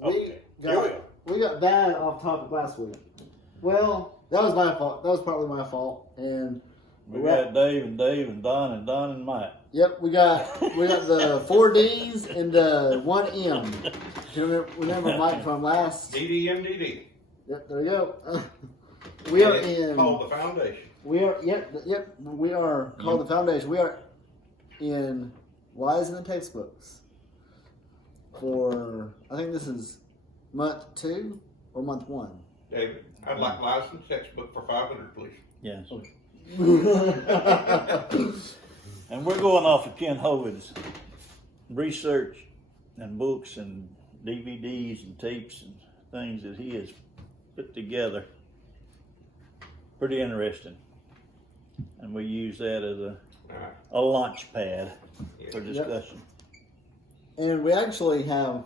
we got bad off topic last week. Well, that was my fault. That was partly my fault. And we got Dave and Don and Mike. Yep, we got the 4 D's and the 1 M. You remember Mike from last? DDMDD. Yep, there you go. We are in called the Foundation. We are we are called the Foundation. We are in Lies in the Textbooks for, I think this is month 2 or month 1. David, I'd like Lies in the Textbook for 500, please. Yes. Okay. And we're going off of Ken Hovind's research and books and DVDs and tapes and things that he has put together. Pretty interesting. And we use that as a launch pad for discussion. Yep. And we actually have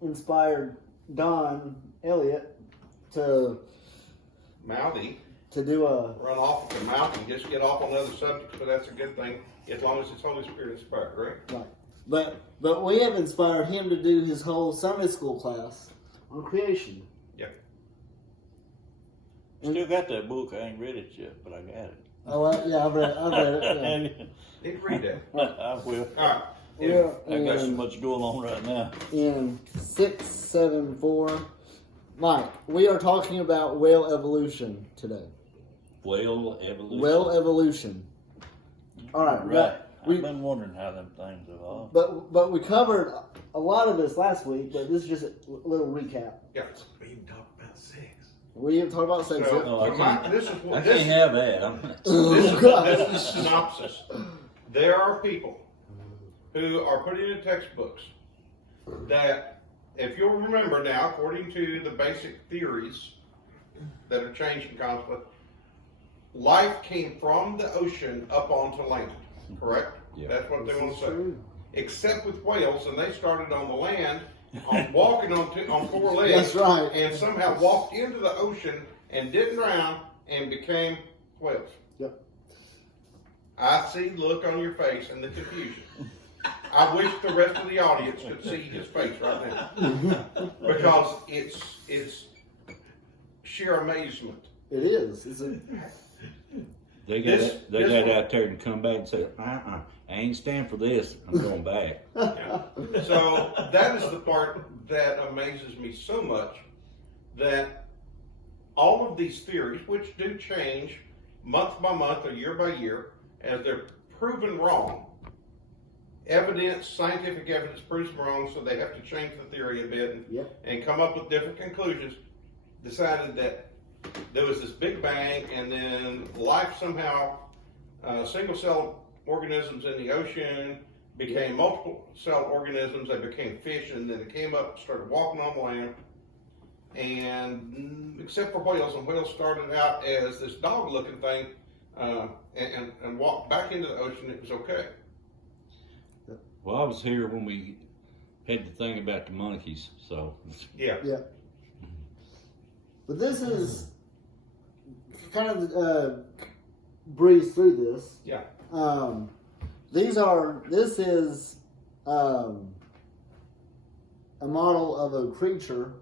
inspired Don Elliott to do a run off of the mouth and just get off on other subjects, but that's a good thing as long as it's Holy Spirit inspired, right? Right. But we have inspired him to do his whole Sunday school class on creation. Yep. Still got that book. I ain't read it yet, but I got it. Oh, yeah, I've read it. Yeah. Need to read that. I will. All right. I got so much going on right now. In 674, Mike, we are talking about whale evolution today. Whale evolution. Whale evolution. All right. Right. I've been wondering how them things evolved. But we covered a lot of this last week, but this is just a little recap. Yeah. We even talked about sex. We even talked about sex. So, I can't have that. This is synopsis. There are people who are putting in textbooks that, if you'll remember now, according to the basic theories that are changing constantly, life came from the ocean up onto land, correct? Yeah. That's what they want to say. Except with whales, and they started on the land, walking on 4 legs. That's right. And somehow walked into the ocean and didn't drown and became whales. Yep. I see the look on your face and the confusion. I wish the rest of the audience could see his face right now. Because it's sheer amazement. It is. They got out there and come back and say, I ain't stand for this. I'm going back. Yeah. So that is the part that amazes me so much, that all of these theories, which do change month by month or year by year, as they're proven wrong, scientific evidence proves them wrong, so they have to change the theory a bit and come up with different conclusions, decided that there was this big bang, and then life somehow, single cell organisms in the ocean became multiple cell organisms. They became fish, and then they came up, started walking on the land. And except for whales, and whales started out as this dog-looking thing, and walked back into the ocean. It was okay. Well, I was here when we had the thing about the monkeys, so. Yeah. But this is kind of breeze through this. Yeah. This is a model of a creature.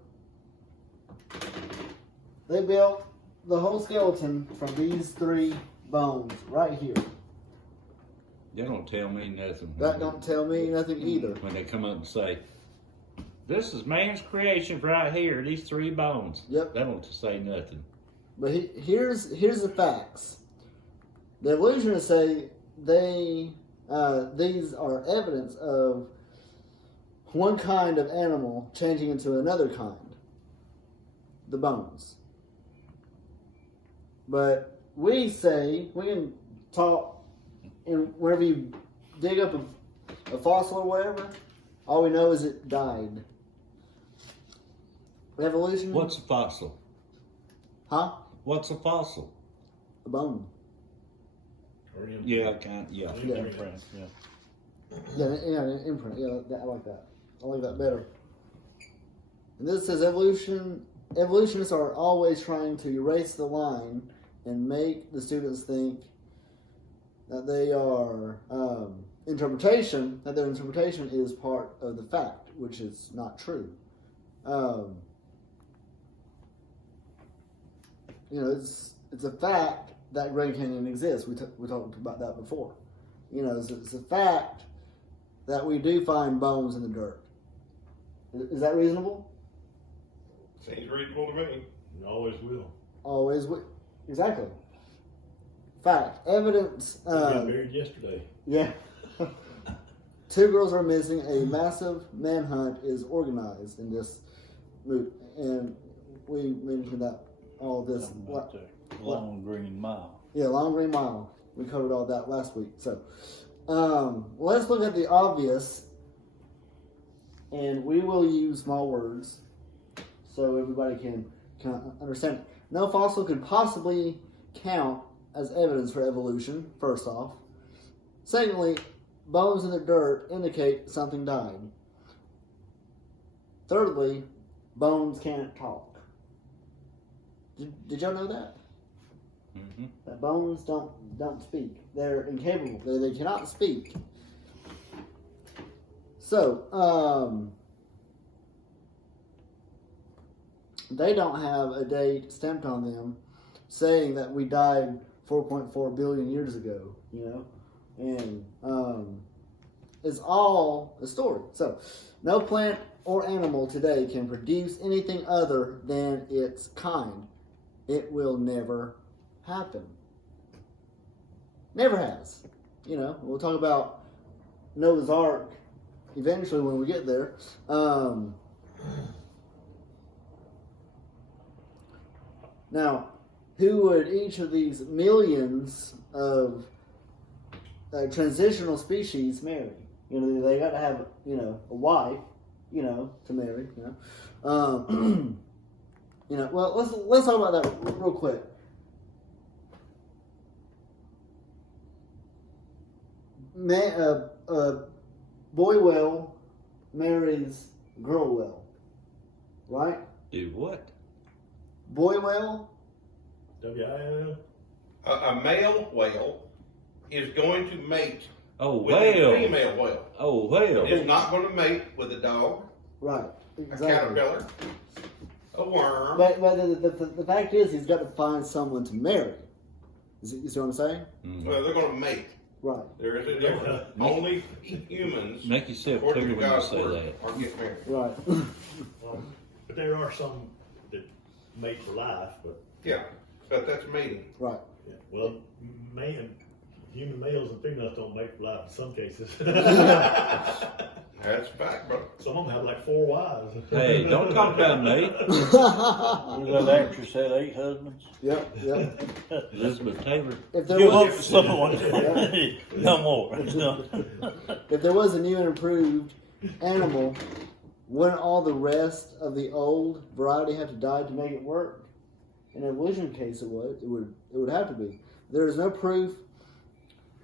They built the whole skeleton from these 3 bones right here. That don't tell me nothing. That don't tell me nothing either. When they come up and say, this is man's creation right here, these 3 bones. Yep. That don't say nothing. But here's the facts. The evolutionists say these are evidence of one kind of animal changing into another kind. The bones. But we say, we can talk, and whenever you dig up a fossil or whatever, all we know is it died. Evolution? What's a fossil? Huh? What's a fossil? A bone. Yeah, imprint. Yeah, an imprint. Yeah, I like that. I like that better. And this says evolutionists are always trying to erase the line and make the students think that they are that their interpretation is part of the fact, which is not true. You know, it's a fact that Grand Canyon exists. We talked about that before. You know, it's a fact that we do find bones in the dirt. Is that reasonable? Seems reasonable to me. You always will. Always. Exactly. Fact. Evidence. We got married yesterday. Yeah. 2 girls are missing. A massive manhunt is organized in this movie, and we mentioned that all this. Something about the Long Green Mile. Yeah, Long Green Mile. We covered all that last week. So, let's look at the obvious, and we will use small words so everybody can understand it. No fossil could possibly count as evidence for evolution, first off. Secondly, bones in the dirt indicate something died. Thirdly, bones can't talk. Did y'all know that? Mm-hmm. That bones don't speak. They're incapable. They cannot speak. So, they don't have a date stamped on them saying that we died 4.4 billion years ago, you know? And it's all a story. So, no plant or animal today can produce anything other than its kind. It will never happen. Never has. You know, we'll talk about Noah's Ark eventually when we get there. Now, who would each of these millions of transitional species marry? You know, they got to have, you know, a wife, you know, to marry. You know, you know. Well, let's talk about that real quick. Boy whale marries girl whale, right? Do what? Boy whale. W-I-L-L? A male whale is going to mate Oh, with a whale. female whale. Oh, whale. It's not going to mate with a dog, Right. a Exactly. caterpillar, a worm. But the fact is, he's got to find someone to marry. You see what I'm saying? Mm. Well, they're going to mate. Right. There is a difference. Only humans, Make yourself according clear to when you God's say word, that. are getting married. Right. But there are some that mate for life, but Yeah, but that's mating. Right. yeah. Well, human males and females don't mate for life in some cases. That's a fact, bro. Some of them have like 4 wives. Hey, don't talk about me. That actress had 8 husbands. Yep. Yep. Elizabeth Taylor. If there Give up was, someone. No more. No. if there was a new and improved animal, wouldn't all the rest of the old variety have to die to make it work? In an evolution case, it would have to be. There is no proof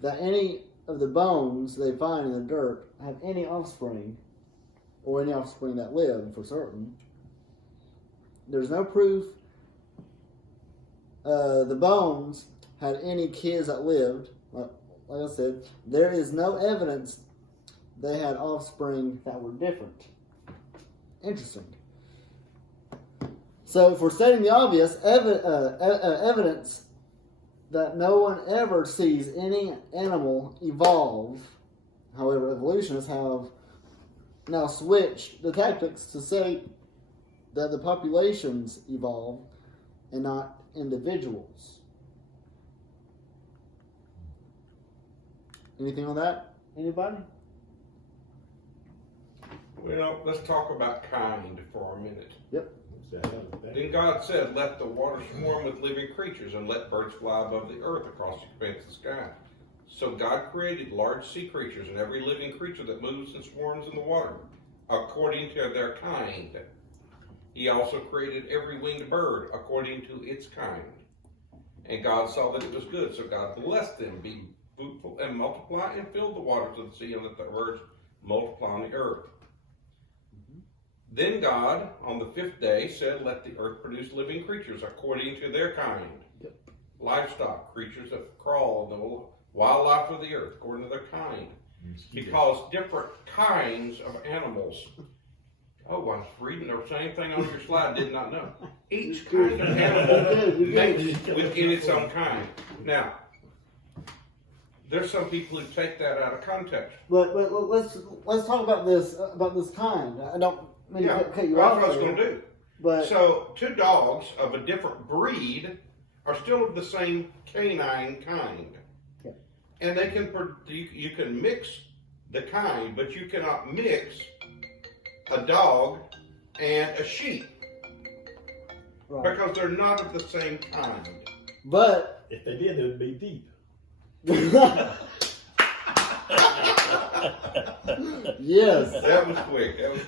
that any of the bones they find in the dirt have any offspring, or any offspring that live for certain. There's no proof the bones had any kids that lived. Like I said, there is no evidence they had offspring that were different. Interesting. So, if we're stating the obvious, evidence that no one ever sees any animal evolve. However, evolutionists have now switched the tactics to say that the populations evolve and not individuals. Anything on that? Anybody? Well, let's talk about kind for a minute. Then God said, let the water swarm with living creatures and let birds fly above the earth across the expanse of the sky. So God created large sea creatures and every living creature that moves and swarms in the water, according to their kind. He also created every winged bird according to its kind. And God saw that it was good, so God blessed them, be fruitful and multiply and fill the waters of the sea and let the birds multiply on the earth. Then God, on the 5th day, said, let the earth produce living creatures according to their kind. Yep. Livestock, creatures that crawl, the wildlife of the earth, according to their kind. Because different kinds of animals Oh, I was reading the same thing on your slide, did not know. Each kind of animal makes within its own kind. Now, there's some people who take that out of context. But let's talk about this kind. I don't mean Yeah, to that's cut you what off I was there, going to do. but So, two dogs of a different breed are still of the same canine kind. Yeah. And they can, you can mix the kind, but you cannot mix a dog and a sheep right. because they're not of the same kind. But If they did, it would be deep. yes, That was quick. That was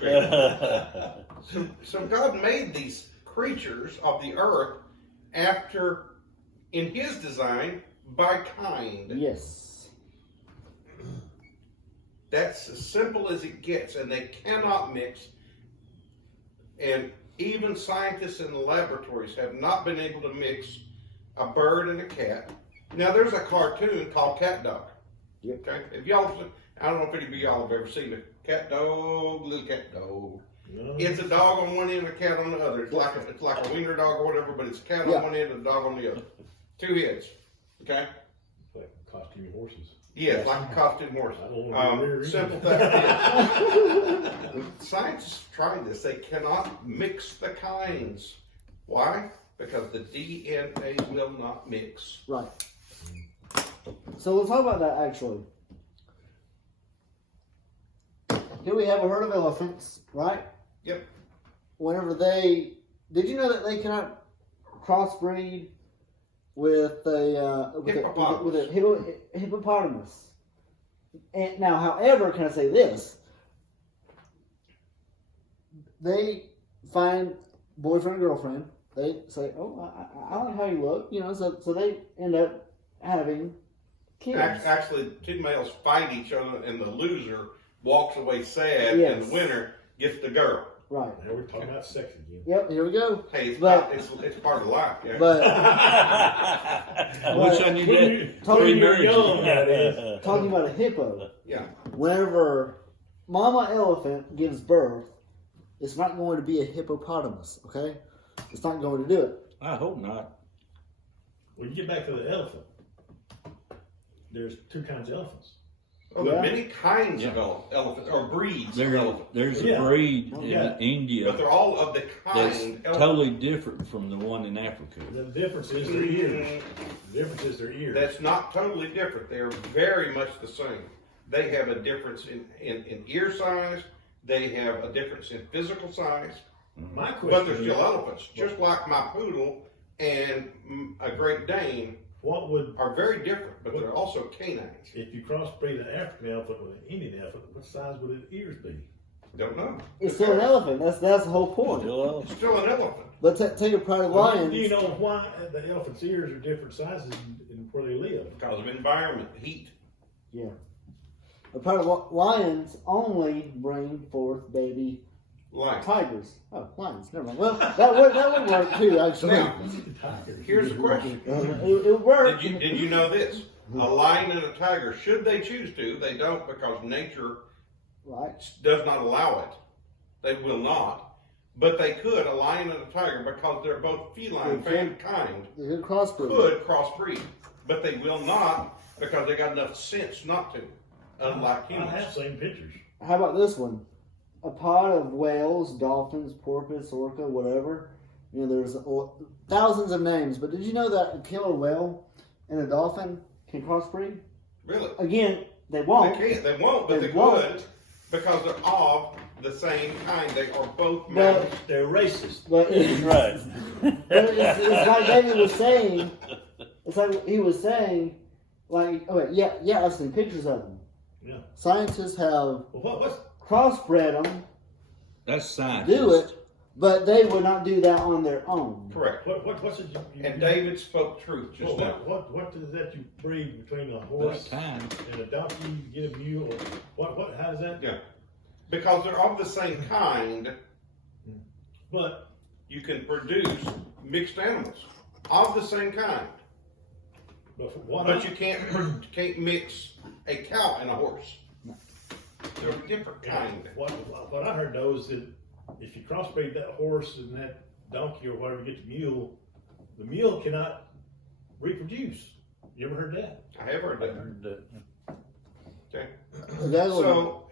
quick. So God made these creatures of the earth after, in His design, by kind. yes, That's as simple as it gets, and they cannot mix. And even scientists in the laboratories have not been able to mix a bird and a cat. Now, there's a cartoon called Cat Dog. Yep. Okay, if y'all, I don't know if any of y'all have ever seen it. Cat Dog, little cat dog. No. It's a dog on one end, and a cat on the other. It's like a wiener dog or whatever, but it's a cat on one end and a dog on the other. Two heads. Okay. Like costume horses. Yeah, it's like a costume horse. I don't want to be rear Simple ended. thing. Scientists tried this. They cannot mix the kinds. Why? Because the DNA will not mix. right. So we'll talk about that actually. Here we have a herd of elephants, right? Yep. Whenever did you know that they cannot crossbreed with a hippopotamus? And now, however, can I say this? They find boyfriend and girlfriend. They say, "Oh, I like how you look," So they end up having kids. Actually, two males fight each other, and the loser walks away sad, Yes. and the winner gets the girl. Right. Now we're talking about sex again. Yep. Here we go. Hey, it's part of life. Yeah. But I wish I knew that. Talking young, that is. talking about a hippo. Yeah. Whenever mama elephant gives birth, it's not going to be a hippopotamus. Okay, it's not going to do it. I hope not. When you get back to the elephant, there's two kinds of elephants. Well, there are Yeah. many kinds of elephants, or breeds of elephants, There's Yeah. a breed in Yeah. India but they're all of the that's kind. totally different from the one in Africa. The difference is their ears. The difference is their ears. That's not totally different. They are very much the same. They have a difference in ear size. They have a difference in physical size. My question But they're is, still elephants. Just like my poodle and a Great Dane what would, are very different, but they're also canines. if you crossbreed an African elephant with an Indian elephant, what size would its ears be? Don't know. It's still an elephant. That's the whole point. It's still an elephant. But take a pride of lions. Do you know why the elephant's ears are different sizes in where they live? Because of environment, heat. Yeah. A pride of lions only bring forth baby Life. tigers. Oh, lions. Never mind. Well, that would work too. Actually, Now, here's the question. it would work. Did you know this? A lion and a tiger, should they choose to, they don't because nature Right. does not allow it. They will not. But they could, a lion and a tiger, because they're both feline kind, They could crossbreed. could crossbreed. But they will not because they got enough sense not to, unlike I have humans. seen pictures. How about this one? A pod of whales, dolphins, porpoise, orca, whatever. There's thousands of names. But did you know that a killer whale and a dolphin can crossbreed? Really? Again, they won't. They can't. They won't, but They they won't. could because they're of the same kind. They are both But- males. They're racist. But Right. it's like David was saying. It's like he was saying, like, yeah, I've seen pictures of them. Yeah. Scientists have Well, what's crossbred them That's science. to do it, but they would not do that on their own. Correct. what's it? And David spoke truth just now. What is that you breed between a About horse time. and a donkey? You get a mule. Or what? How does that? Yeah. Because they're of the same kind, But you can produce mixed animals of the same kind. But you can't mix a cow and a horse. They're a different kind. What I heard though is that if you crossbreed that horse and that donkey or whatever, get the mule cannot reproduce. You ever heard that? I have heard that. Heard that. Okay. That was- So,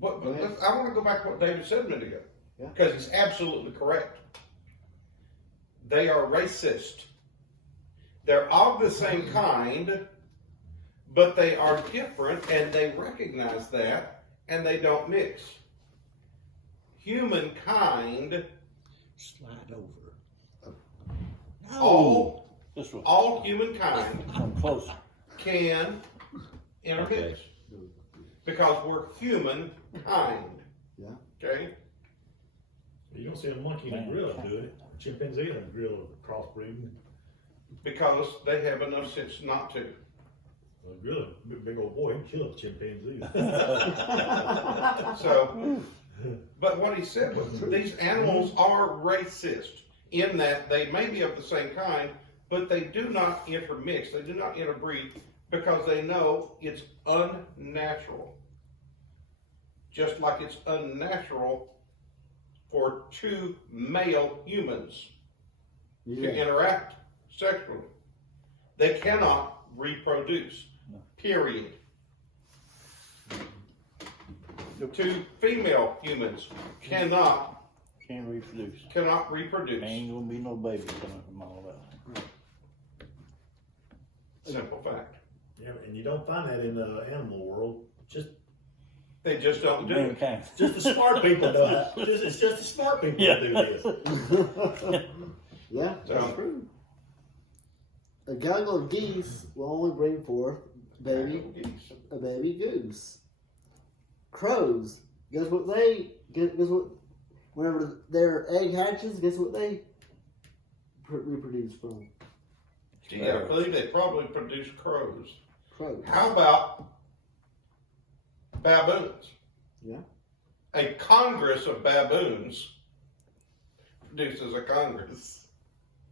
but Go ahead. I want to go back to what David said a minute ago, Yeah. because he's absolutely correct. They are racist. They're of the same kind, but they are different, and they recognize that, and they don't mix. Humankind, Slide over. This one. all humankind Come closer. can intermix. Because we're humankind. Yeah. Okay? You don't see a monkey in a grill doing it. A chimpanzee in a grill crossbreeding. Because they have enough sense not to. A grill, big old boy, he killed a chimpanzee. So, but what he said was these animals are racist in that they may be of the same kind, but they do not intermix, they do not interbreed because they know it's unnatural. Just like it's unnatural for two male humans to Yeah. interact sexually. They cannot reproduce, period. Two female humans cannot Can't reproduce. reproduce. Ain't gonna be no baby coming from all that. Simple fact. Yeah, and you don't find that in the animal world. They just don't do it. Mankind. Just the smart people do that. It's just the smart people that do this. Yeah, that's So- true. A gaggle of geese will only bring forth a baby goose. Crows, guess what whenever their egg hatches, guess what they reproduce from? Gee, I believe they probably produce crows. Crows. How about baboons? Yeah. A congress of baboons produces a congress.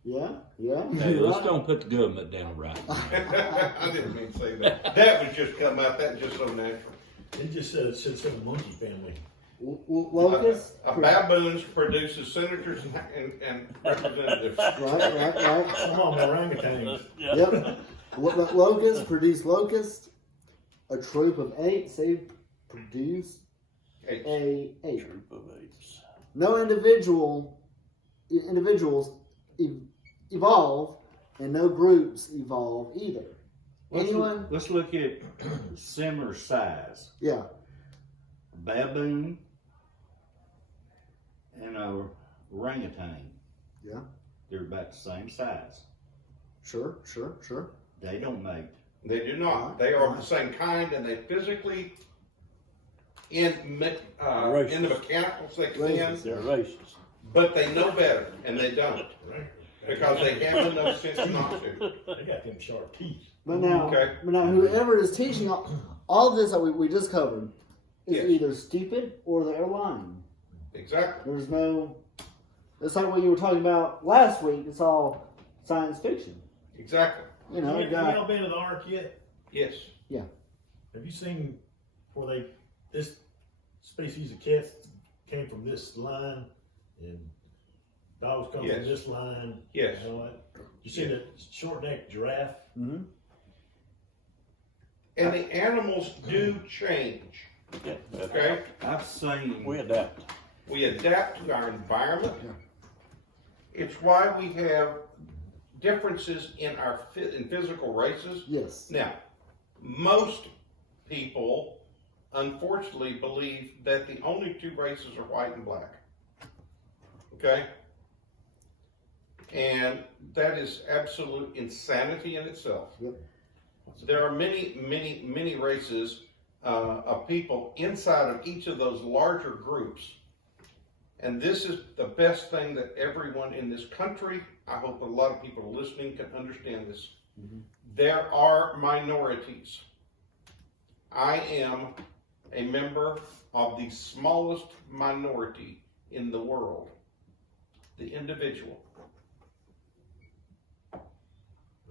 Yeah, yeah. Hey, you're let's right. don't put the government down right. I didn't mean to say that. That would just come out. That's just so natural. It just says a monkey family. Locusts. A baboons produces senators and representatives. Right. Some of them orangutans. Yep. Locusts produce locusts. A troop of apes, they produce Apes. a ape. Troop of apes. No individuals evolve, and no groups evolve either. Anyone? Let's look at similar size. Yeah. A baboon and a orangutan. Yeah. They're about the same size. Sure. They don't mate. They do not. They are of the same kind, and they physically, in the mechanical section, They're racist. but they know better, and they don't Right. because they have enough sense not to. They got them sharp teeth. But now, Okay. whoever is teaching all this that we just covered is Yes. either stupid or they're lying. Exactly. There's no. It's like what you were talking about last week. It's all science fiction. Exactly. You know, Have y'all been to the Ark yet? Yes. Have you seen where this species of cats came from this line and dogs come Yes. from this line? Yes. You know what? You see the short-necked giraffe? Mm-hmm. And the animals do change. Yeah. Okay. I've seen. We adapt. We adapt to our environment. It's why we have differences in our in physical races. Yes. Now, most people, unfortunately, believe that the only two races are white and black. Okay? And that is absolute insanity in itself. Yep. There are many races of people inside of each of those larger groups. And this is the best thing that everyone in this country, I hope a lot of people listening can understand this. Mm-hmm. There are minorities. I am a member of the smallest minority in the world, the individual,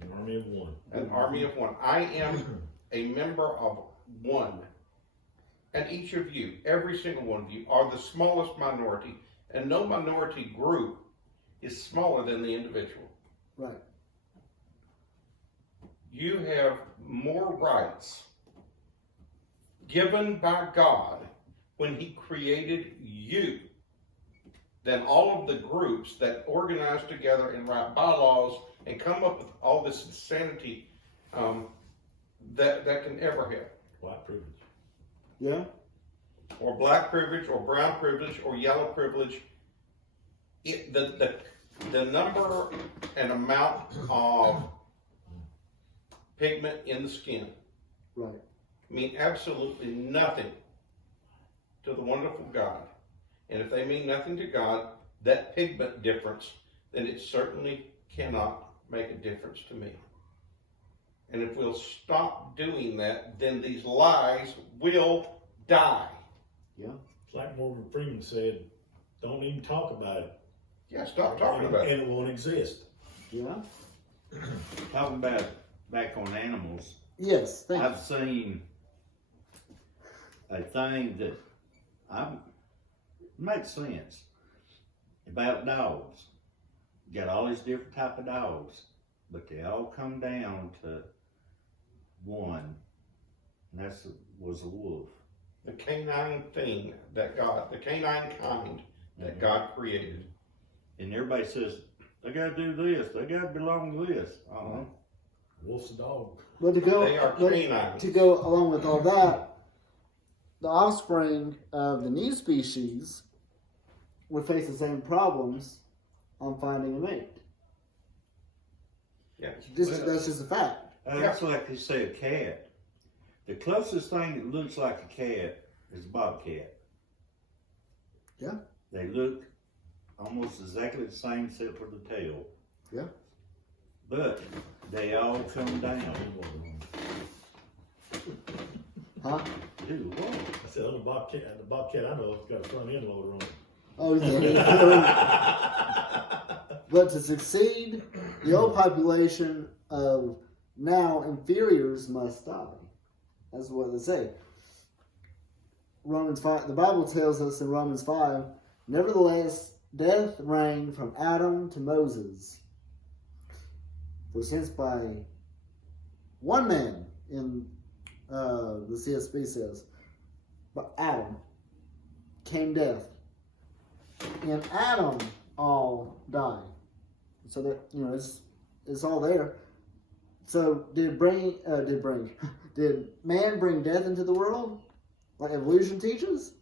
An army of one. an army of one. I am a member of one. And each of you, every single one of you, are the smallest minority, And no minority group is smaller than the individual. Right. You have more rights given by God when He created you than all of the groups that organize together and write bylaws and come up with all this insanity that can ever have. White privilege. Yeah. Or black privilege, or brown privilege, or yellow privilege. The number and amount of pigment in the skin Right. mean absolutely nothing to the wonderful God. And if they mean nothing to God, that pigment difference, then it certainly cannot make a difference to me. And if we'll stop doing that, then these lies will die. Yeah. It's like Morgan Freeman said, don't even talk about it. Yeah, stop talking about it. And it won't exist. Yeah. Talking about back on animals, Yes. Thank you. I've seen a thing that makes sense about dogs. You got all these different type of dogs, but they all come down to one, and was a wolf. The canine thing that God, the canine kind that God created. And everybody says they gotta do this, they gotta belong to this. Wolf's a dog. But to go, They are canines. to go along with all that, the offspring of the new species would face the same problems on finding a mate. Yeah. That's just a fact. That's like they say a cat. The closest thing that looks like a cat is a bobcat. Yeah. They look almost exactly the same except for the tail. Yeah. But they all come down. Huh? Dude, what? I said, the bobcat I know has got a front end loader on it. Oh, yeah. But to succeed, the old population of now inferiors must die. That's what they say. Romans 5, the Bible tells us in Romans 5, nevertheless, death reigned from Adam to Moses. For since by one man, in the CSB says, but Adam came death. In Adam all die. So that, it's all there. So did man bring death into the world, like evolution teaches?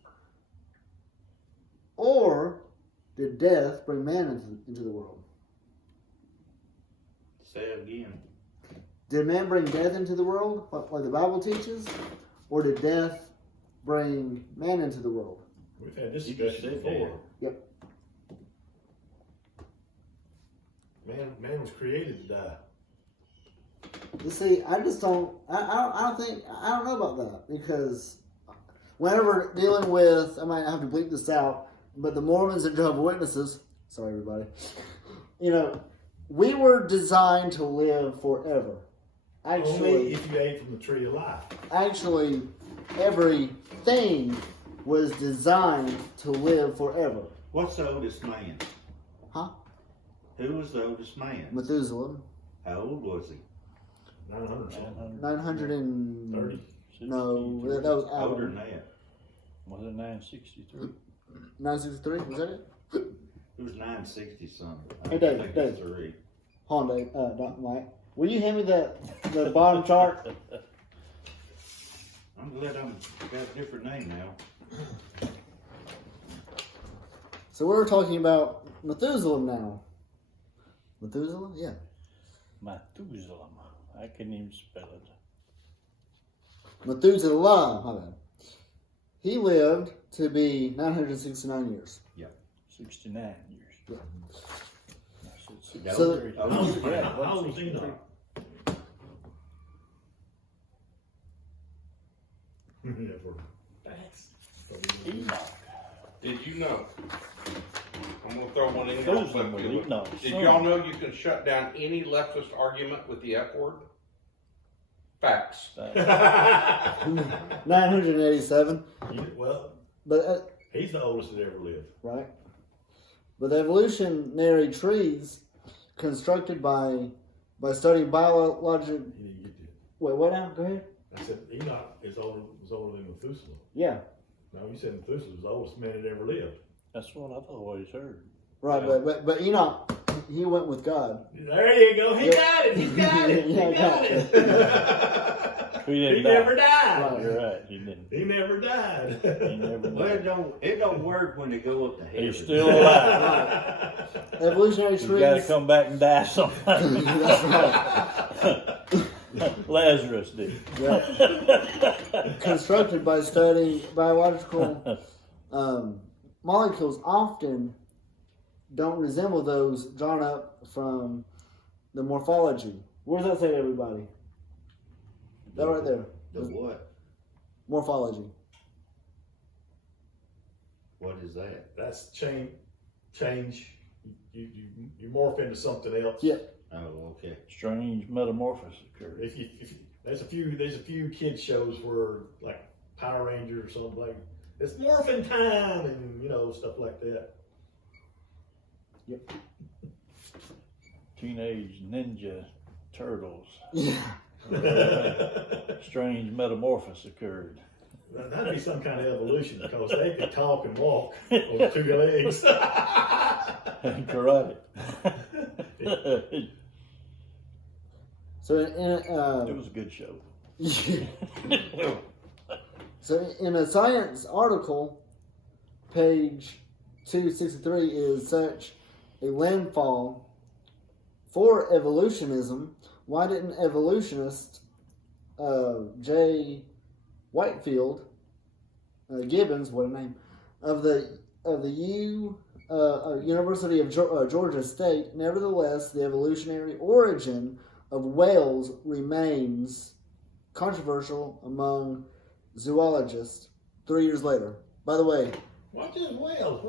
Or did death bring man into the world? Say it again. Did man bring death into the world, like the Bible teaches? Or did death bring man into the world? We've had this You just discussion said before. Yep. Man was created to die. You see, I just don't. I don't know about that, because whenever dealing with, I might have to bleep this out, but the Mormons and Jehovah's Witnesses. Sorry, everybody. We were designed to live forever. Only Actually, if you ate from the tree of life. actually, everything was designed to live forever. What's the oldest man? Huh? Who was the oldest man? Methuselah, How old was he? 900 something. 900 and 30. no, that was Older Adam. than that. Was it 963? 963. Was that it? It was 960 something. Hey, Dave, I think Dave. it's 3. Hold on, Dave. Not Mike. Will you hand me the bottom chart? I'm glad I'm got a different name now. So we're talking about Methuselah now. Methuselah? Yeah. Methuselah. I couldn't even spell it. Methuselah, my bad. He lived to be 969 years. 69 years. Yeah. I said So- 63. How old was Enoch? Yeah, for facts. Enoch. Did you know? I'm gonna throw one in Those y'all's were left field. Enoch's Did son. y'all know you can shut down any leftist argument with the F word? Facts. 987. Well, But, he's the oldest that ever lived. right? But the evolutionary trees constructed by studying biologic. You didn't get that. Wait, what now? Go ahead. I said Enoch was older than Methuselah. Yeah, No, you said Methuselah was the oldest man that ever lived. That's what I've always heard. right. Yeah. But Enoch, he went with God. There you go. He Yep. got it. He got it. Yeah, He got it. He didn't He die. never died. Right. You're right. He didn't. He never died. He never Well, died. it don't work when they go up to heaven. He's still alive. Evolutionary He's got to trees. come back and die sometime. That's right. Lazarus did. Constructed by studying biological molecules often don't resemble those drawn up from the morphology. What does that say to everybody? That right there. The what? Morphology. What is that? That's change. You morph into something else. Yeah. Oh, okay. Strange metamorphosis occurred. If you there's a few kids shows where like Power Rangers or something like it's morphin' time and stuff like that. Yep. Teenage Ninja Turtles. Yeah. Strange metamorphosis occurred. That'd be some kind of evolution because they could talk and walk on 2 legs. Karate. So It was a good show. So in a science article, page 263 is such a landfall for evolutionism. Why didn't evolutionist J. Whitefield Gibbons, what a name, of the University of Georgia State, nevertheless, the evolutionary origin of whales remains controversial among zoologists 3 years later. By the way, What is whales?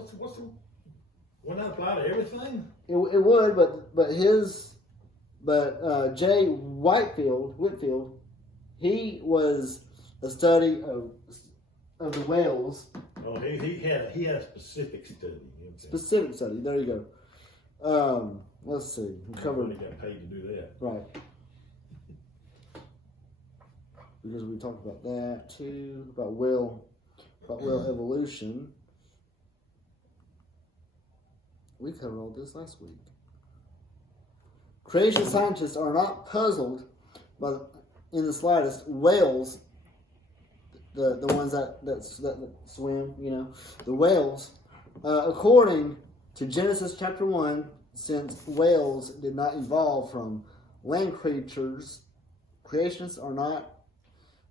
Wouldn't that apply to everything? it would, but J. Whitfield, he was a study of the whales, Oh, he had a specific study. specific study. There you go. Let's see. We He covered got paid to do that. right because we talked about that too, about whale evolution. We covered all this last week. Creation scientists are not puzzled by, in the slightest, whales, the ones that swim, the whales. According to Genesis chapter 1, since whales did not evolve from land creatures, creationists are not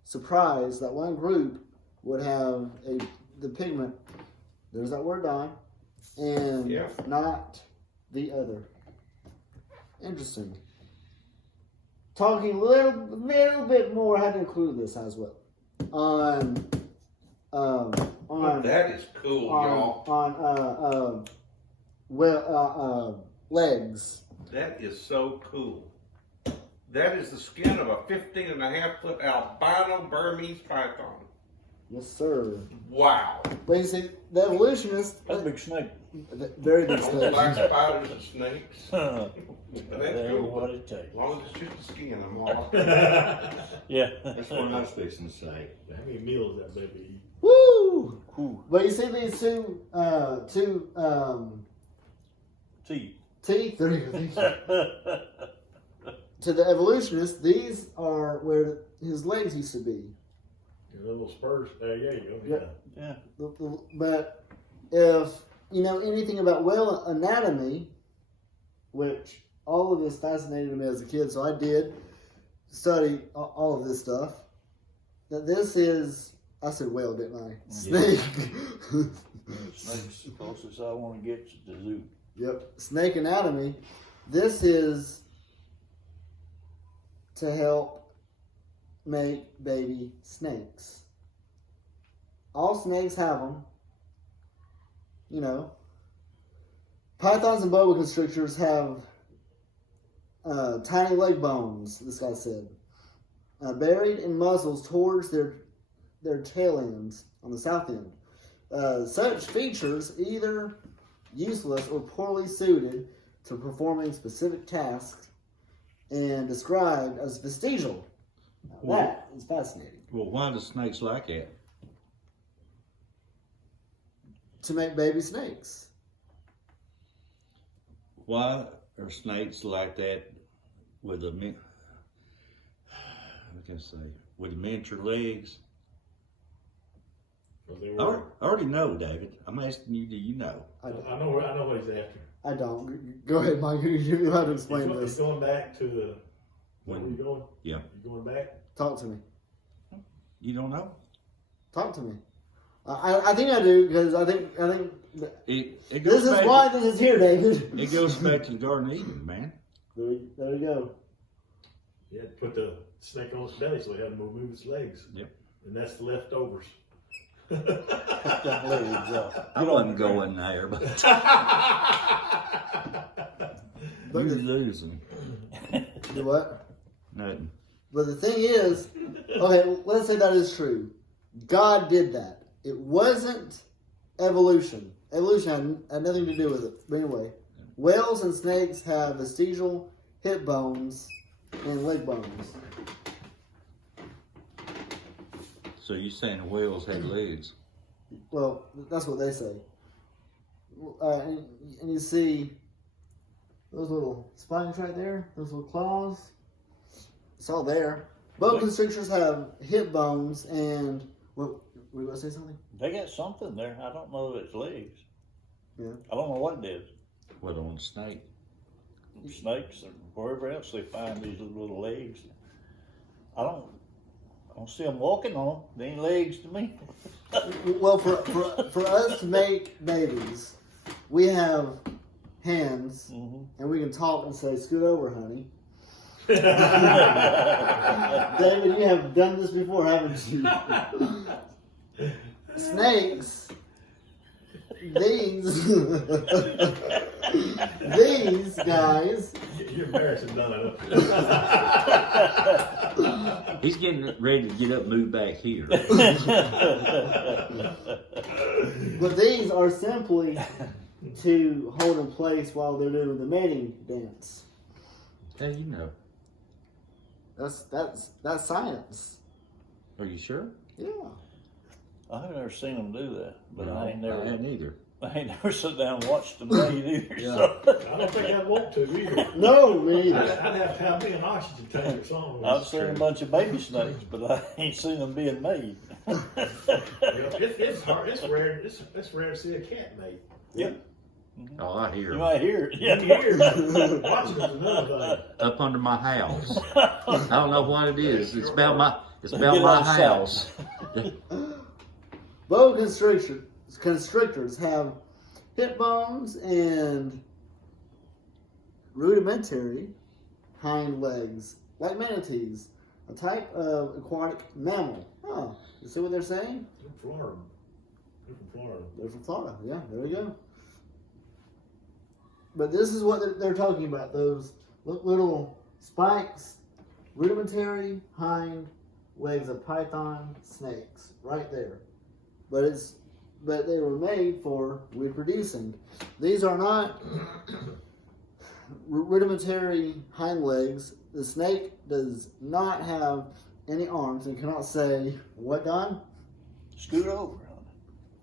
surprised that one group would have the pigment, there's that word Don, and Yeah. not the other. Interesting. Talking a little bit more, I had to include this as well. On That is cool, y'all. Legs. That is so cool. That is the skin of a 15.5-foot albino Burmese python. Yes, sir. Wow. But you see, the evolutionists, That's a big snake. very big Black stuff. spiders and snakes. That's That's cool. what it takes. As long as it's just the skin, I'm all. Yeah. That's what I was fixing to say. How many meals that baby eat? Woo! Ooh, But you see these two teeth. teeth. There you go. To the evolutionists, these are where his legs used to be. Your little spurs. There you go. Yep. Yeah. But if you know anything about whale anatomy, which all of this fascinated me as a kid, so I did study all of this stuff. That this is, I said whale, didn't I? Snake. Snake's the closest I want to get to the zoo. Yep, snake anatomy. This is to help make baby snakes. All snakes have them. You know, pythons and boa constrictors have tiny leg bones, this guy said, buried in muzzles towards their tail ends on the south end. Such features either useless, or poorly suited to performing specific tasks, and described as vestigial. Now, that is fascinating. Well, why do snakes like that? To make baby snakes. Why are snakes like that with a with miniature legs? Because they I were, already know, David. I'm asking you, do you know? I know what he's after. I don't. Go ahead, Mike. You have to explain He's this. going back to the. Where When- you going? Yeah. You going back? Talk to me. You don't know? Talk to me. I think I do, because I think that It goes this is back why this is here, David. it goes back to the Garden of Eden, man. There we go. You had to put the snake on its belly so he had to move its legs. Yep. And that's the leftovers. Them legs up. I wasn't going there, but But you're the, losing. the what? Nothing. But the thing is, okay, let's say that is true. God did that. It wasn't evolution. Evolution had nothing to do with it. But anyway, whales and snakes have vestigial hip bones and leg bones. So you're saying the whales had legs? Well, that's what they say. And you see those little spines right there, those little claws. It's all there. Boa constrictors have hip bones and what? Were you going to say something? They got something there. I don't know if it's legs. Yeah. I don't know what it is. What, on a snake? Snakes or wherever else they find these little legs. I don't see them walking on them. They ain't legs to me. Well, for us to make babies, we have hands, Mm-hmm. and we can talk and say, "Scoot over, honey." David, you have done this before, haven't you? Snakes. These guys. You're embarrassing none He's getting ready to get up and move back here. But these are simply to hold in place while they're doing the mating dance. Hey, you know. That's science. Are you sure? Yeah. I haven't ever seen them do that, but No, I ain't never. I hadn't either. I ain't never sit down and watched them bathe either. Yeah. So. I don't think I'd want to either. No, me I'd either. have to have me an oxygen tank or something. I've seen a bunch of baby snakes, but I ain't seen them being made. It's hard. It's rare. It's rare to see a cat mate. Yeah. Oh, I hear You him. might hear it. You Yeah. hear it. Watching is another Up under my house. I don't know what it is. It's about my Get my outside. house. Boa constrictors have hip bones and rudimentary hind legs, like manatees, a type of aquatic mammal. Oh, you see what they're saying? thing. Florida. They're from Florida. They're from Florida. Yeah, there we go. But this is what they're talking about, those little spikes, rudimentary hind legs of python snakes, right there. But they were made for reproducing. These are not rudimentary hind legs. The snake does not have any arms and cannot say, "What, Don?" Scoot over.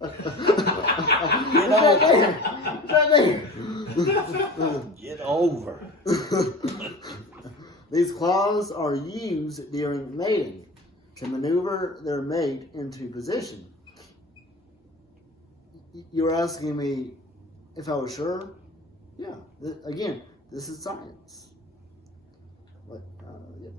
It's right there. It's right there. Get over. These claws are used during mating to maneuver their mate into position. You were asking me if I was sure? Yeah. Again, this is science. But, yeah.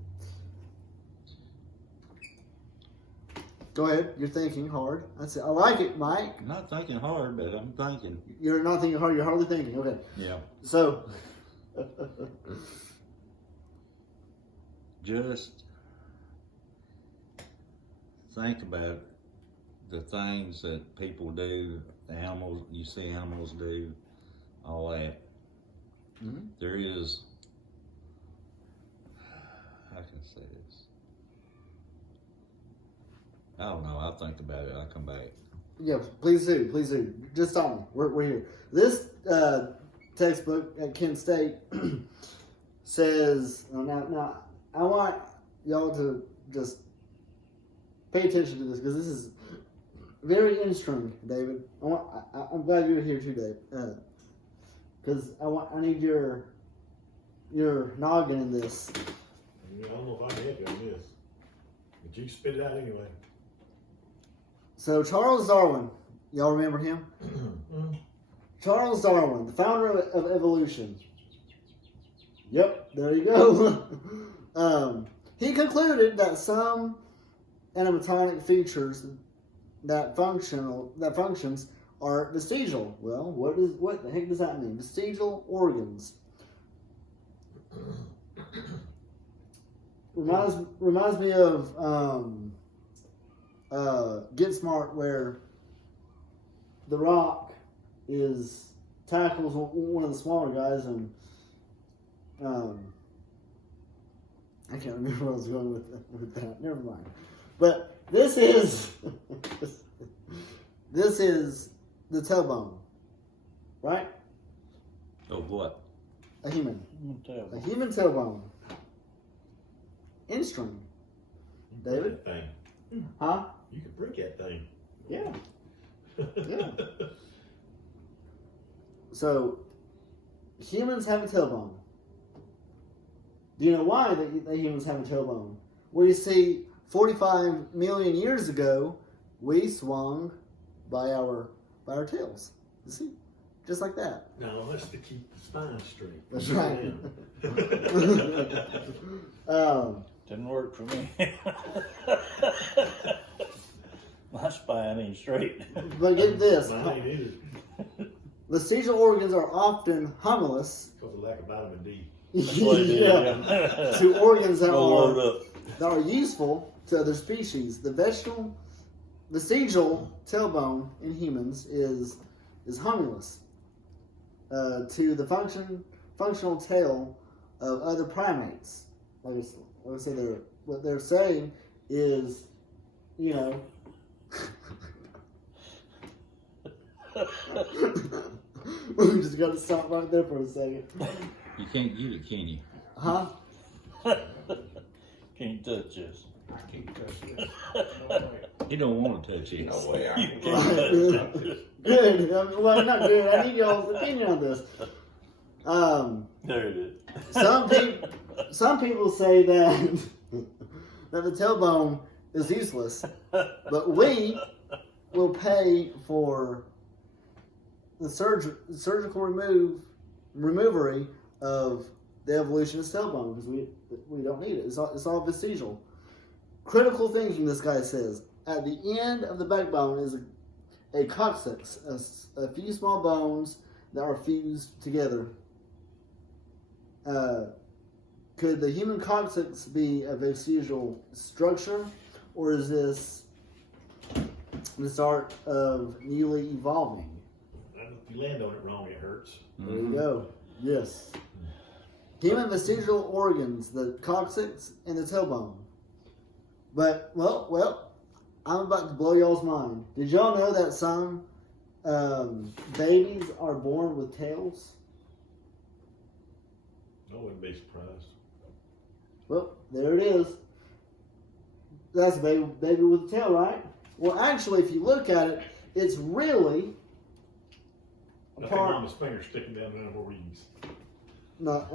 Go ahead. You're thinking hard. That's it. I like it, Mike. I'm not thinking hard, but I'm thinking. You're not thinking hard. You're hardly thinking. Okay. Yeah. So. Just think about the things that people do, the animals, you see animals do, all that. Mhm. There is, how can I say this? I don't know, I'll think about it, I'll come back. Yeah, please do, please do. Just stop me. We're here. This textbook at Kent State says now. I want y'all to just pay attention to this because this is very interesting, David. I'm glad you're here too, Dave. Because I need your noggin in this. I don't know if I can help you on this, but you spit it out anyway. So Charles Darwin, y'all remember him? Charles Darwin, the founder of evolution. Yep, there you go. He concluded that some animatronic features that functions are vestigial. Well, what the heck does that mean? Vestigial organs. Reminds me of Get Smart, where The Rock tackles one of the smaller guys, and I can't remember where I was going with that. Never mind. But this is the tailbone, right? Of what? A human. Terrible. A human tailbone. Instring. David? That thing. Huh? You can break that thing. Yeah. Yeah. So, humans have a tailbone. Do you know why the humans have a tailbone? Well, you see, 45 million years ago, we swung by our tails. You see? Just like that. No, that's to keep the spine straight. That's right. Didn't work for me. My spine ain't straight. But get this. Mine ain't either. Vestigial organs are often homologous Because of lack of vitamin D. That's what it is, yeah. to organs that Go load up. are useful to other species. The vestigial tailbone in humans is homologous to the functional tail of other primates. Like I say, what they're saying is, you know. We just got to stop right there for a second. You can't get it, can you? Huh? Can't touch this. I can't touch this. No way. You don't want to touch it. No way. I You can can't touch this. Good. Well, not good. I need y'all's opinion on this. There it is. Some people say that that the tailbone is useless, but we will pay for the surgical removery of the evolutionist tailbone because we don't need it. It's all vestigial. Critical thinking, this guy says. At the end of the backbone is a coccyx, a few small bones that are fused together. Could the human coccyx be a vestigial structure, or is this the start of newly evolving? If you land on it wrong, it hurts. There you go. Yes. Human vestigial organs, the coccyx and the tailbone. But, well, I'm about to blow y'all's mind. Did y'all know that some babies are born with tails? I wouldn't be surprised. Well, there it is. That's a baby with a tail, right? Well, actually, if you look at it, it's really a I think part. Mama's finger sticking down in her weeds. No,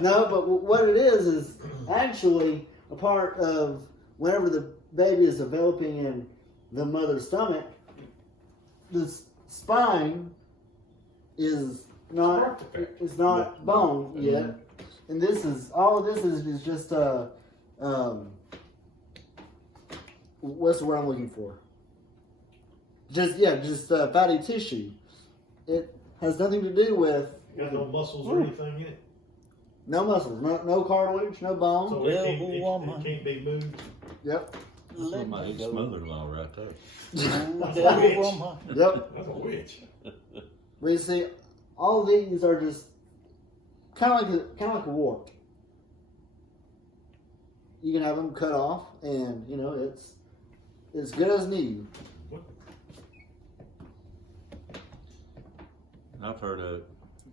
no, but what it is actually a part of whenever the baby is developing in the mother's stomach, the spine is not bone yet, and all of this is just what's the word I'm looking for? Just fatty tissue. It has nothing to do with Got no muscles or anything in it. no muscles, no cartilage, no bone. So Yeah, it woman. can't be moved. Yep. Somebody's mother-in-law right there. Devil Yep. That's a witch. But you see, all of these are just kind of like a wart. You can have them cut off, and it's good as new. I've heard of it.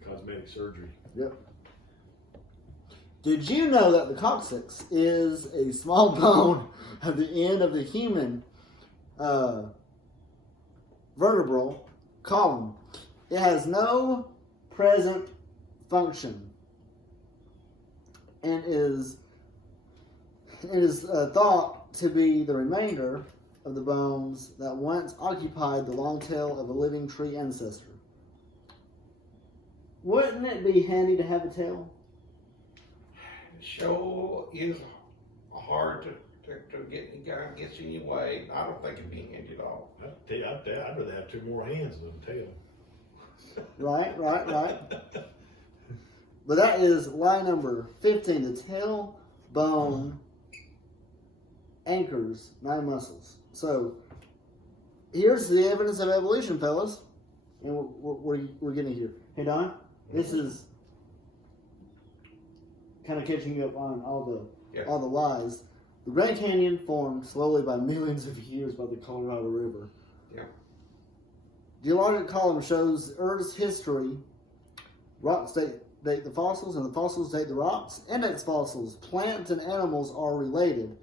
Cosmetic surgery. Yep. Did you know that the coccyx is a small bone at the end of the human vertebral column? It has no present function and is thought to be the remainder of the bones that once occupied the long tail of a living tree ancestor. Wouldn't it be handy to have a tail? Show is hard to get, gets in your way. I don't think it'd be handy at all. I'd rather have 2 more hands than a tail. Right. But that is line number 15. The tail bone anchors 9 muscles. So here's the evidence of evolution, fellas. And we're getting here. Hey, Don, this is kind of catching you up on all the lies. The Grand Canyon formed slowly by millions of years by the Colorado River. Yeah. Geologic column shows Earth's history. Rocks date the fossils, and the fossils date the rocks. Index fossils, plants and animals are related.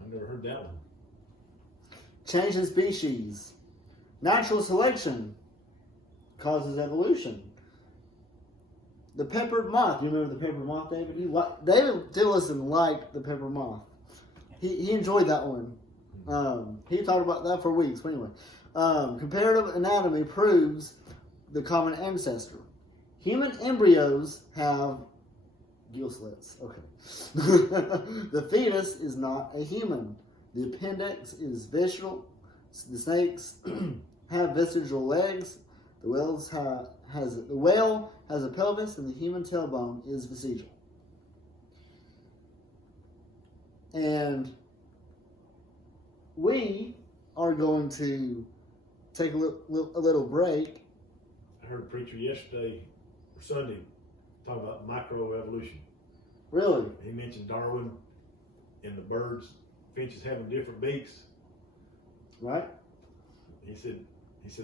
I've never heard that one. Change in species. Natural selection causes evolution. The peppered moth. You remember the peppered moth, David? David Dillison liked the peppered moth. He enjoyed that one. He talked about that for weeks. But anyway, comparative anatomy proves the common ancestor. Human embryos have gill slits. Okay. The fetus is not a human. The appendix is visceral. The snakes have vestigial legs. The whale has a pelvis, and the human tailbone is vestigial. And we are going to take a little break. I heard a preacher yesterday or Sunday talk about microevolution. Really? He mentioned Darwin and the birds, finches having different beaks. Right? He said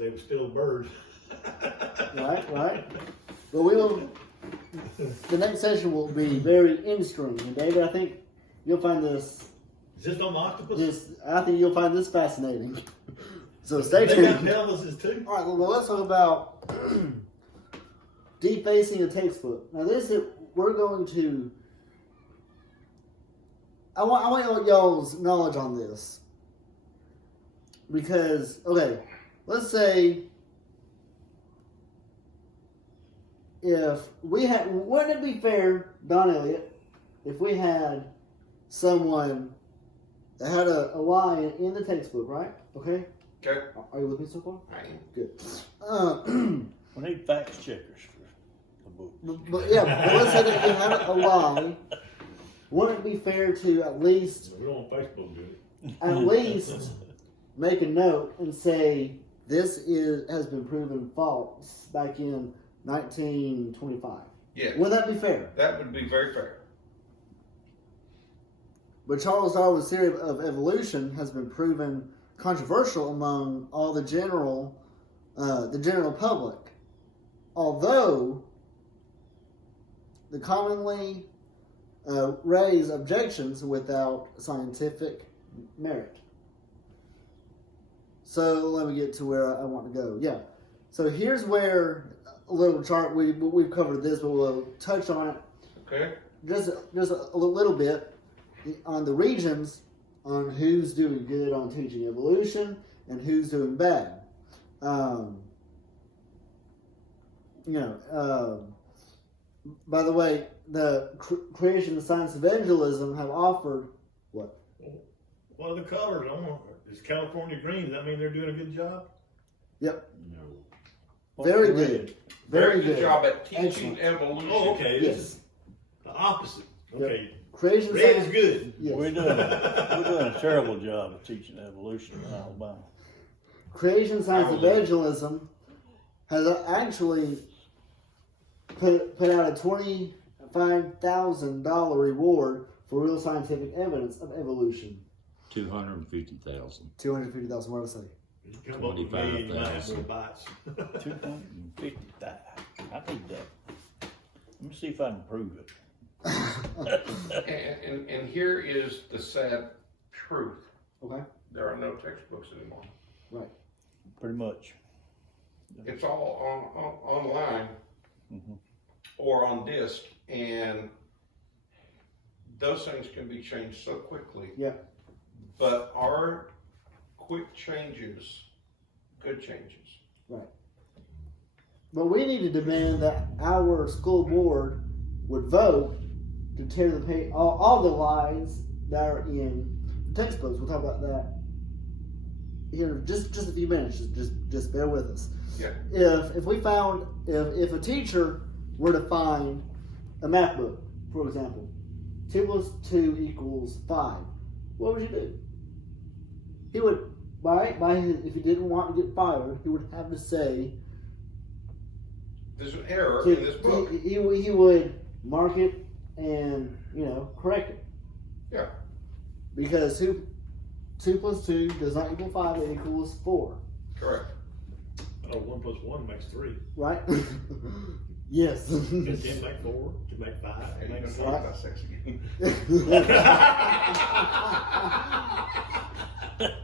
they were still birds. Right. But we will. The next session will be very interesting, and David, I think you'll find this. Is this on the octopus? I think you'll find this fascinating. So stay They got tuned. pelvises too. All right. Well, let's talk about defacing a textbook. Now, we're going to. I want y'all's knowledge on this because let's say. If we had, wouldn't it be fair, Don Elliott, if we had someone that had a lie in the textbook, right? Okay. Okay. Are you with me so far? I am. Good. We need fact checkers for the book. But let's say that we had a lie. Wouldn't it be fair to at least We don't on Facebook, do it. at least make a note and say this has been proven false back in 1925. Yeah. Would that be fair? That would be very fair. But Charles Darwin's theory of evolution has been proven controversial among all the general public, although the commonly raise objections without scientific merit. So let me get to where I want to go. Yeah. So here's where a little chart. We've covered this, but we'll touch on it Okay. just a little bit on the regions on who's doing good on teaching evolution and who's doing bad. By the way, the Creation Science Evangelism have offered what? What are the colors? I don't know. Is California green? Does that mean they're doing a good job? Yep. No. Very good. Very good good. job at teaching Excellent. evolution. Oh, okay. Yes. This is the opposite. Okay. Creation Red is Science. good. Yes. We're doing a terrible job of teaching evolution in Alabama. Creation Science Hallelujah. Evangelism has actually put out a $25,000 reward for real scientific evidence of evolution. 250,000. 250,000. What did I say? You come up with me, you might have more bites. 250,000. I need that. Let me see if I can prove it. And here is the sad truth. Okay. There are no textbooks anymore. Right. Pretty much. It's all online or on disk, and those things can be changed so quickly. Yeah. But our quick changes, good changes. Right. But we need to demand that our school board would vote to tear the all the lies that are in the textbooks. We'll talk about that here in just a few minutes. Just bear with us. Yeah. If we found if a teacher were to find a math book, for example, 2 + 2 = 5, what would you do? He would if he didn't want to get fired, he would have to say There's an error in this book. He would mark it and correct it. Yeah. Because 2 + 2 does not equal 5; it equals 4. Correct. Oh, 1 + 1 makes 3. Right? Yes. It can make 4, it can make 5, it And can you're make 6. gonna talk about sex again.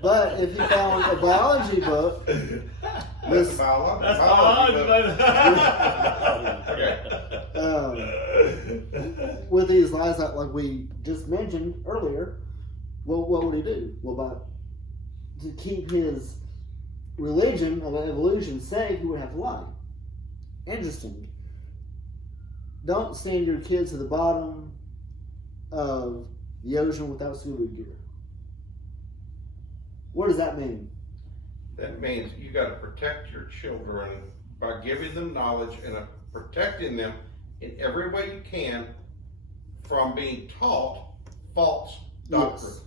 But if you found a biology book, That's biology. That's with these lies that, like we just mentioned earlier, what would he do? Well, to keep his religion of evolution safe, he would have to lie. Interesting. Don't send your kids to the bottom of the ocean without scuba gear. What does that mean? That means you got to protect your children by giving them knowledge and protecting them in every way you can from being taught false doctrine. Yes.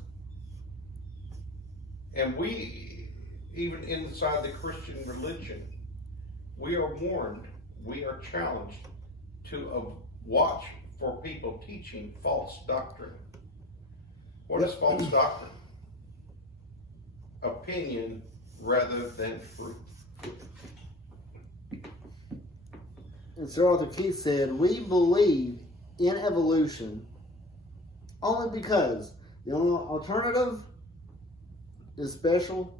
And we, even inside the Christian religion, we are warned, we are challenged to watch for people teaching false doctrine. What is false doctrine? Opinion rather than truth. And Sir Arthur Keith said, "We believe in evolution only because the only alternative is special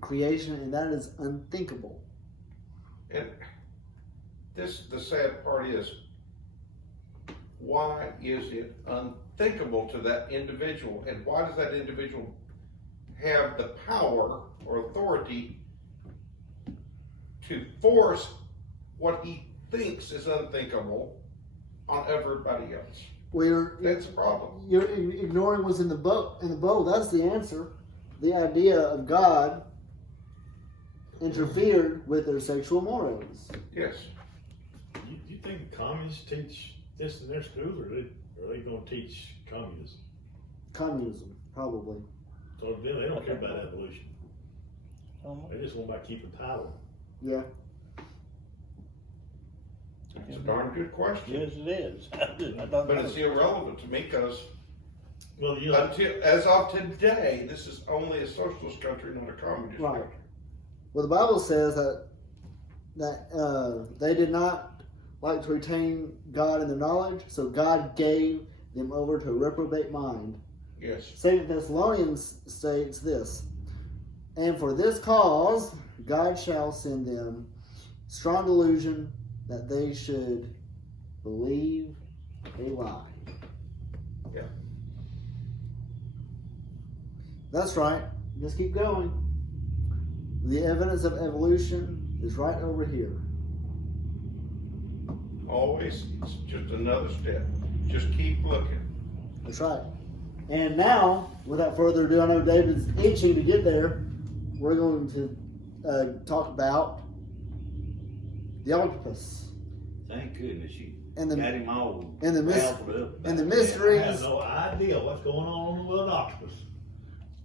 creation, and that is unthinkable." And the sad part is, why is it unthinkable to that individual? And why does that individual have the power or authority to force what he thinks is unthinkable on everybody else? That's a problem. You're ignoring what's in the book. That's the answer. The idea of God interfered with their sexual mores. Yes. You think communists teach this in their schools, or are they going to teach communism? Communism, probably. So then they don't care about evolution. They just want about keeping power. Yeah. It's a darn good question. Yes, it is. I don't But know. it's irrelevant to me because Well, as of today, this is only a socialist country, not a communist Right. country. Well, the Bible says that they did not like to retain God in their knowledge, so God gave them over to a reprobate mind. Yes. 2 Thessalonians states this: "And for this cause God shall send them strong delusion, that they should believe a lie." Yeah. That's right. Just keep going. The evidence of evolution is right over here. Always, it's just another step. Just keep looking. That's right. And now, without further ado, I know David's itching to get there. We're going to talk about the octopus Thank goodness you and the got him all and the raveled up. and the I have mysteries. no idea what's going on with an octopus.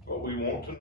What we want to